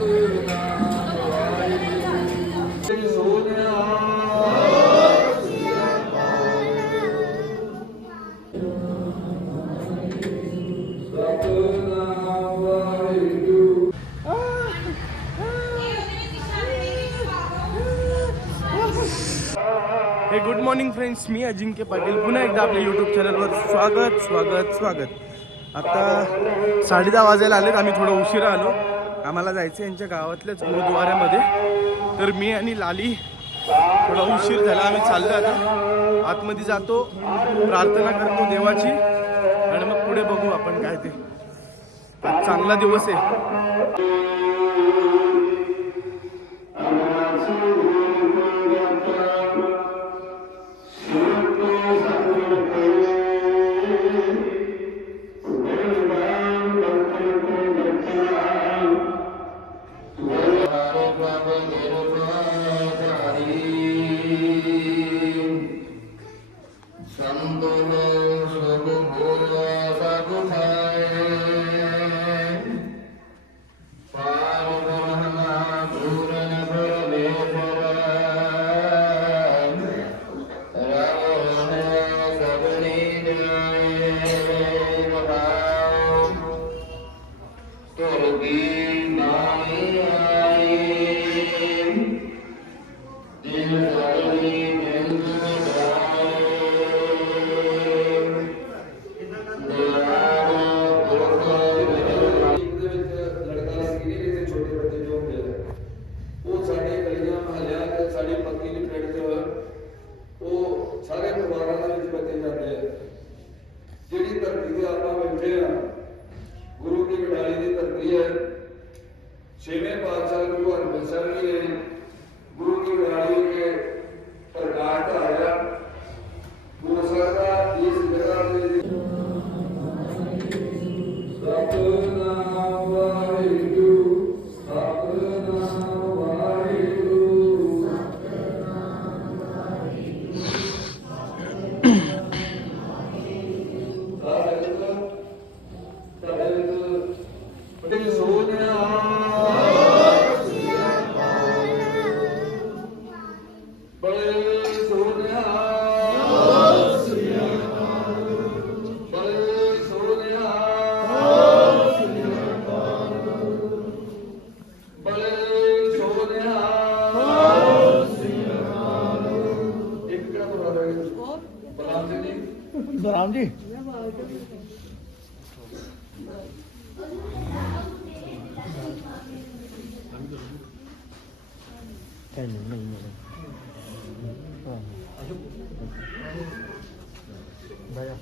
हे good morning friends, मी अजिंक्य पाटील पुन्हा एकदा आपल्या यूट्यूब चॅनलवर स्वागत. आता 10:30 वाजायला आलेत. आम्ही थोडं उशिरा आलो. आम्हाला जायचं यांच्या गावातल्याच गुरुद्वाऱ्यामध्ये. तर मी आणि लाली थोडा उशीर झाला, आम्ही चाललो. आता आतमध्ये जातो, प्रार्थना करतो देवाची आणि मग पुढे बघू आपण काय ते. आज चांगला दिवस आहे. राम जी भैया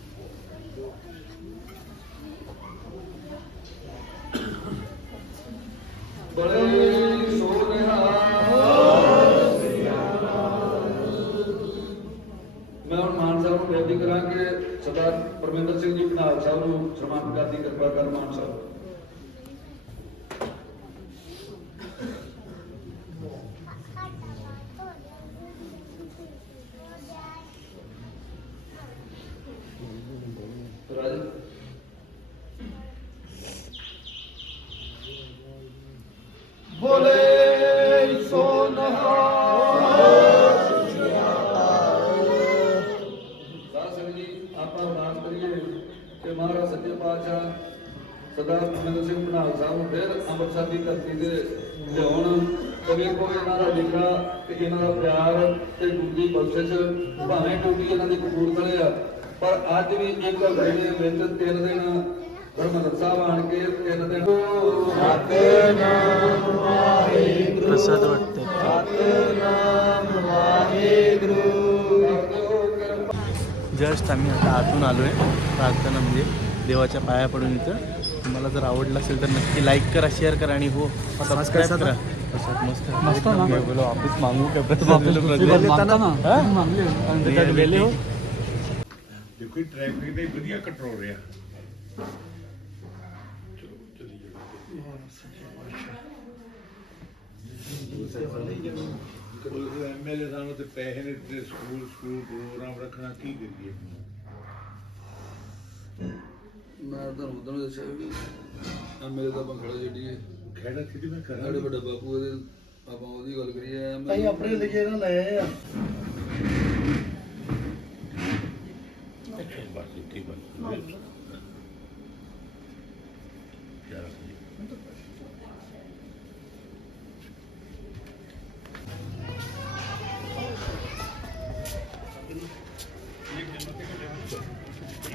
ਬੇਨਤੀ ਕਰਾਂਗੇ ਸਰਦਾਰ ਪਰਮਿੰਦਰ ਸਿੰਘ ਜੀ ਬਨਾਲ ਸਾਹਿਬ ਨੂੰ ਸਨਮਾਨ ਕਰਨ ਦੀ ਕਿਰਪਾ ਕਰ ਮਾਨ ਸਾਹਿਬ। ਬੋਲੇ ਸੋ ਨਿਹਾਲ। ਮਹਾਰਾਜ ਸੱਚੇ ਪਾਤਸ਼ਾਹ ਸਰਦਾਰ ਪਰਮਿੰਦਰ ਸਿੰਘ ਬਨਾਲ ਸਾਹਿਬ ਨੂੰ ਫਿਰ ਅੰਮ੍ਰਿਤਸਰ ਦੀ ਧਰਤੀ ਤੇ ਲਿਆਉਣ ਤੇ ਵੇਖੋ ਇਹਨਾਂ ਦਾ ਲਿਖਾ ਤੇ ਇਹਨਾਂ ਦਾ ਪਿਆਰ ਤੇ ਗੁਰੂ ਬਖਸ਼ਿਸ਼ ਭਾਵੇਂ ਟੂਟੀ ਇਹਨਾਂ ਦੀ ਕਪੂਰਥਲੇ ਆ, ਪਰ ਅੱਜ ਵੀ ਇੱਕ ਹਫ਼ਤੇ ਦੇ ਵਿੱਚ 3 ਦਿਨ ਹਰਿਮੰਦਰ ਸਾਹਿਬ ਆਣ ਕੇ 3 ਦਿਨ ਸਤਿਨਾਮ ਵਾਹਿਗੁਰੂ प्रसाद वाटते। सतनाम वाहिगुरु। जस्ट आम्ही आता आतून आलो आहे प्रार्थना म्हणजे देवाच्या पाया पडून इथं. तुम्हाला जर आवडलं असेल तर नक्की लाईक करा, शेअर करा आणि हो सबस्क्राईब करा. मस्त मस्त बोलो ऑफिस मांगू का वेले हो देखो ट्रैफिक ਦੇ ਵਧੀਆ ਕੰਟਰੋਲ ਰਿਹਾ। ਐਮਐਲਏ ਸਾਨੂੰ ਤੇ ਪੈਸੇ ਨੇ ਤੇ ਸਕੂਲ ਪ੍ਰੋਗਰਾਮ ਰੱਖਣਾ ਕੀ ਕਰੀਏ। ਮੈਂ ਤਾਂ ਉਦੋਂ ਦੱਸਿਆ ਵੀ ਐਮਐਲਏ ਦਾ ਬੰਗਲਾ ਜਿਹੜੀ ਖੈੜਾ ਸਿੱਧੀ ਮੈਂ ਕਰਾਂ ਸਾਡੇ ਵੱਡੇ ਬਾਪੂ ਦੇ ਆਪਾਂ ਉਹਦੀ ਗੱਲ ਕਰੀਏ ਭਾਈ ਆਪਣੇ ਲਿਖੇ ਨਾ ਲਏ ਆ ਬਸ ਇੱਥੇ ਬਸ ਯਾਰ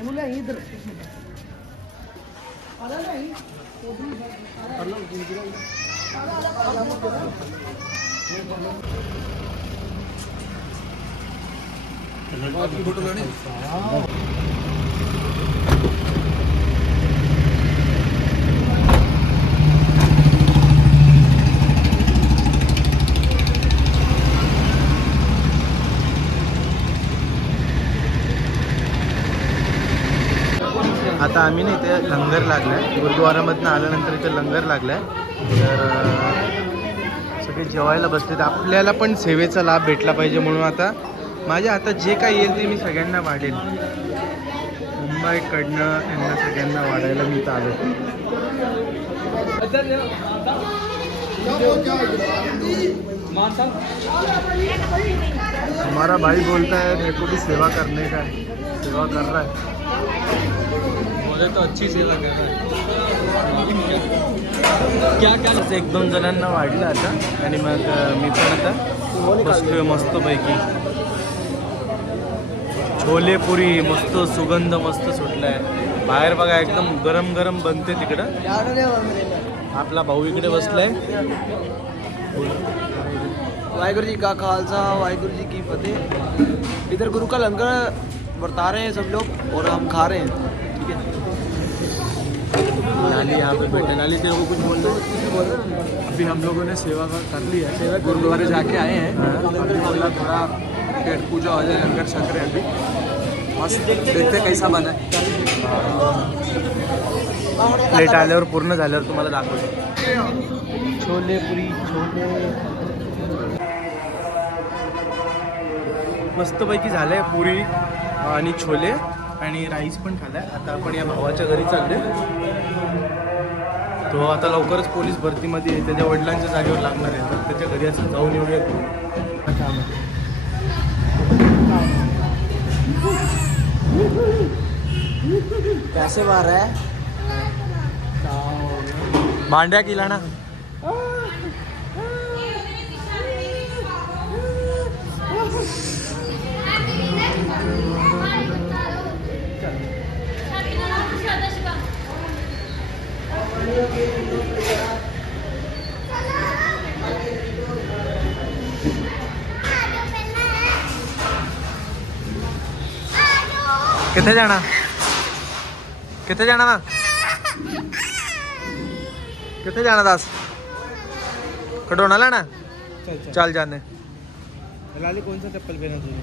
मुला इधर फोटो लेनी आता आम्ही ना इथे लंगर लागलाय गुरुद्वारामधनं आल्यानंतर इथे लंगर लागलाय तर सगळे जेवायला बसलेत. आपल्याला पण सेवेचा लाभ भेटला पाहिजे म्हणून आता माझ्या हातात जे काही येईल ते मी सगळ्यांना वाढेल. मुंबईकडनं यांना सगळ्यांना वाढायला मी इथं आलो. हमारा भाई बोलता है मेरे को भी सेवा करने का है. सेवा कर रहा है. बोले तो अच्छी सेवा कर रहा है. क्या क्या एक दोन जणांना वाढलं आता आणि मग मी पण आता बसतोय मस्तपैकी. छोले पुरी मस्त सुगंध मस्त सुटलाय. बाहेर बघा एकदम गरम गरम बनते तिकडं. आपला भाऊ इकडे बसलाय. वाहिगुरु जी का खालसा वाहिगुरु जी की फतेह. इधर गुरु का लंगर बरता रहे हैं सब लोग और हम खा रहे हैं. ठीक है नाली यहाँ पे बैठे. नाली तेरे को कुछ बोल रहे? अभी हम लोगों ने सेवा कर ली है. गुरुद्वारे जाके आए हैं. अभी बोला थोड़ा पेट पूजा हो जाए लंगर छक रहे हैं अभी. मस्त देखते कैसा बना है. प्लेट आल्यावर पूर्ण झाल्यावर तुम्हाला दाखवतो. छोले पुरी छोले मस्तपैकी झालंय. पुरी आणि छोले आणि राईस पण खाल्लाय. आता आपण या भावाच्या घरी चालले. तो आता लवकरच पोलीस भरतीमध्ये आहे. त्याच्या वडिलांच्या जागेवर लागणार आहे. तर त्याच्या घरी असं जाऊन येऊया. काम आहे. कैसे बाहर है मांड्या केला ना. कितने जाना वा कितने जाना दास खडोना लाना. चल जाने. लाली कोणचं चप्पल पेना तुझी.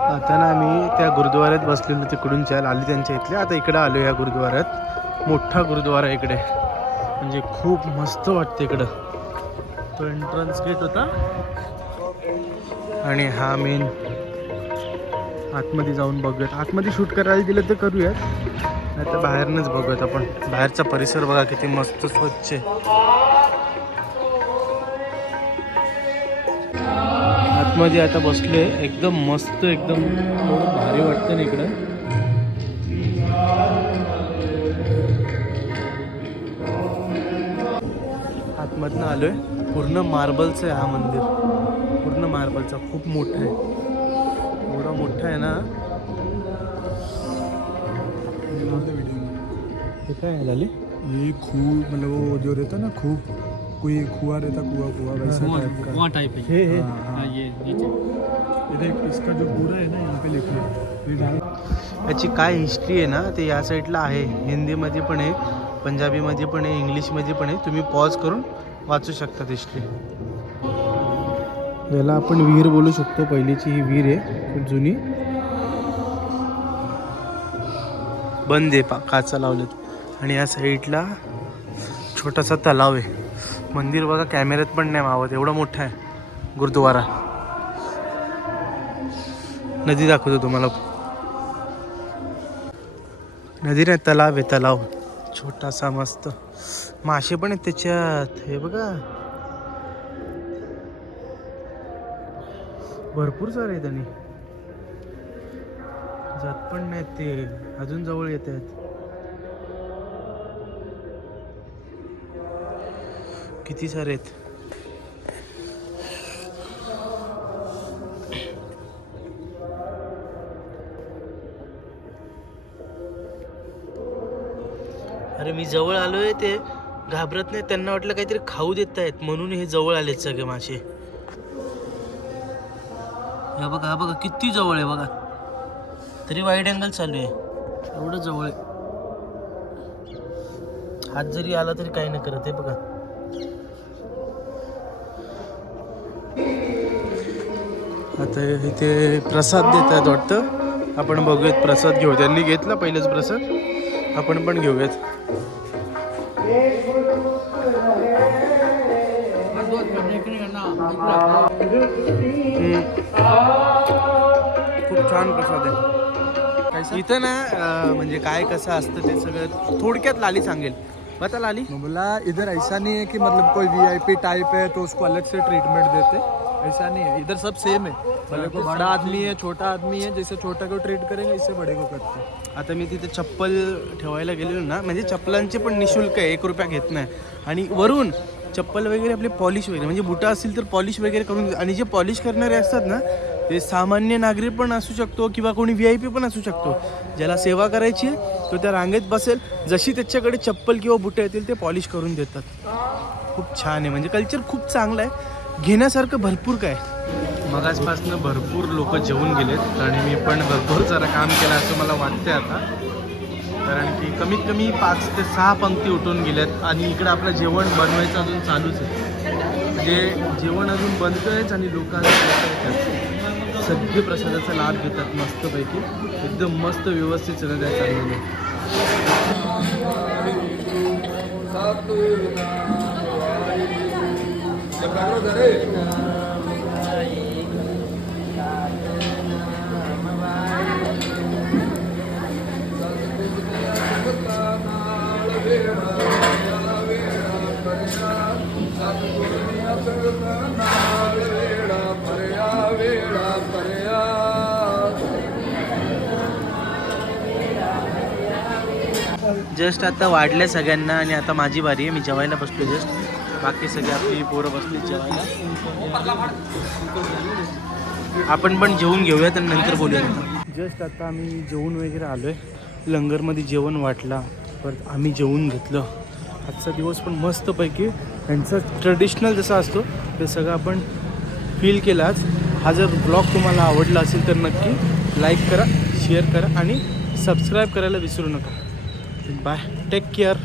आता ना आम्ही त्या गुरुद्वाऱ्यात बसलेलो तिकडून चाल आली त्यांच्या इथले. आता इकडे आलो. या गुरुद्वाऱ्यात मोठा गुरुद्वारा इकडे म्हणजे खूप मस्त वाटतं इकडं. तो एंट्रन्स गेट होता आणि हा मेन. आतमध्ये जाऊन बघूयात. आतमध्ये शूट करायला दिलं तर करूयात नाही तर बाहेरनंच बघूयात आपण. बाहेरचा परिसर बघा किती मस्त स्वच्छ आहे. आतमध्ये आता बसलोय. एकदम मस्त एकदम भारी वाटतं ना इकडं. आतमधनं आलोय. पूर्ण मार्बलचं आहे हा मंदिर. पूर्ण मार्बलचा खूप मोठा आहे. एवढा मोठा आहे ना. हे काय आहे लाली. ये खूह मतलब वो जो रहता ना खूह कोई कुआ रहता कुआ वैसा टाइप का. हे हे ये नीचे ये देख इसका जो पूरा है ना यहाँ पे लिखा है. याची काय हिस्ट्री आहे ना ते या साईडला आहे. हिंदीमध्ये पण आहे, पंजाबीमध्ये पण आहे, इंग्लिशमध्ये पण आहे. तुम्ही पॉज करून वाचू शकता हिस्ट्री. याला आपण विहीर बोलू शकतो. पहिलीची ही विहीर आहे खूप जुनी. बंद आहे. काचा लावलेत. आणि या साईडला छोटासा तलाव आहे. मंदिर बघा कॅमेऱ्यात पण नाही मावत एवढा मोठा आहे गुरुद्वारा. नदी दाखवतो तुम्हाला. नदी नाही तलाव आहे. तलाव छोटासा मस्त. मासे पण आहेत त्याच्यात, हे बघा भरपूर सारे आहेत आणि जात पण नाहीत ते, अजून जवळ येत आहेत. किती सारे आहेत. अरे मी जवळ आलोय, ते घाबरत नाही, त्यांना वाटलं काहीतरी खाऊ देत आहेत म्हणून हे जवळ आलेत सगळे मासे. हा बघा, हा बघा किती जवळ आहे बघा, तरी वाईड अँगल चालू आहे, एवढं जवळ आहे. हात जरी आला तरी काही नाही करत आहे बघा. आता इथे प्रसाद देत आहेत वाटतं, आपण बघूयात प्रसाद घेऊ. त्यांनी घेतला पहिलेच प्रसाद, आपण पण घेऊयात. खूप छान प्रसाद आहे इथं ना. म्हणजे काय कसं असतं ते सगळं थोडक्यात लाली सांगेल. बता लाली. बोला इधर ऐसा नहीं है कि मतलब कोई वीआईपी टाइप है तो उसको अलग से ट्रीटमेंट देते, ऐसा नहीं है. इधर सब सेम है, भले को बड़ा आदमी है छोटा आदमी है, जैसे छोटा को ट्रीट करेंगे इससे बड़े को करते हैं. आता मी तिथे चप्पल ठेवायला गेलेलो ना, म्हणजे चप्पलांचे पण निशुल्क आहे, 1 रुपया घेत नाही. आणि वरून चप्पल वगैरे आपले पॉलिश वगैरे, म्हणजे बुटा असतील तर पॉलिश वगैरे करून. आणि जे पॉलिश करणारे असतात ना, ते सामान्य नागरिक पण असू शकतो किंवा कोणी VIP पण असू शकतो. ज्याला सेवा करायची तो त्या रांगेत बसेल, जशी त्याच्याकडे चप्पल किंवा बुटं येतील ते पॉलिश करून देतात. खूप छान आहे, म्हणजे कल्चर खूप चांगलं आहे, घेण्यासारखं भरपूर काय. मगाचपासनं भरपूर लोक जेवून गेलेत आणि मी पण भरपूर सारं काम केलं असं मला वाटतंय आता. कारण की कमीत कमी 5 ते 6 पंक्ती उठून गेल्यात आणि इकडं आपलं जेवण बनवायचं अजून चालूच आहे. म्हणजे जेवण अजून बनतंयच आणि लोकांना सगळे प्रसादाचा लाभ घेतात मस्तपैकी, एकदम मस्त व्यवस्थित सगळं काय चाललेलं आहे. जस्ट आता वाढल्या सगळ्यांना आणि आता माझी बारी आहे, मी जेवायला बसलो जस्ट. बाकी सगळे आपली पोरं बसली जेवायला. आपण पण जेवून घेऊयात आणि नंतर बोलूयात. जस्ट आता आम्ही जेवून वगैरे आलो आहे, लंगरमध्ये जेवण वाटला, परत आम्ही जेवून घेतलं. आजचा दिवस पण मस्तपैकी त्यांचा ट्रेडिशनल जसा असतो ते सगळं आपण फील केला आज. हा जर ब्लॉग तुम्हाला आवडला असेल तर नक्की लाईक करा, शेअर करा आणि सबस्क्राईब करायला विसरू नका. Bye, take care.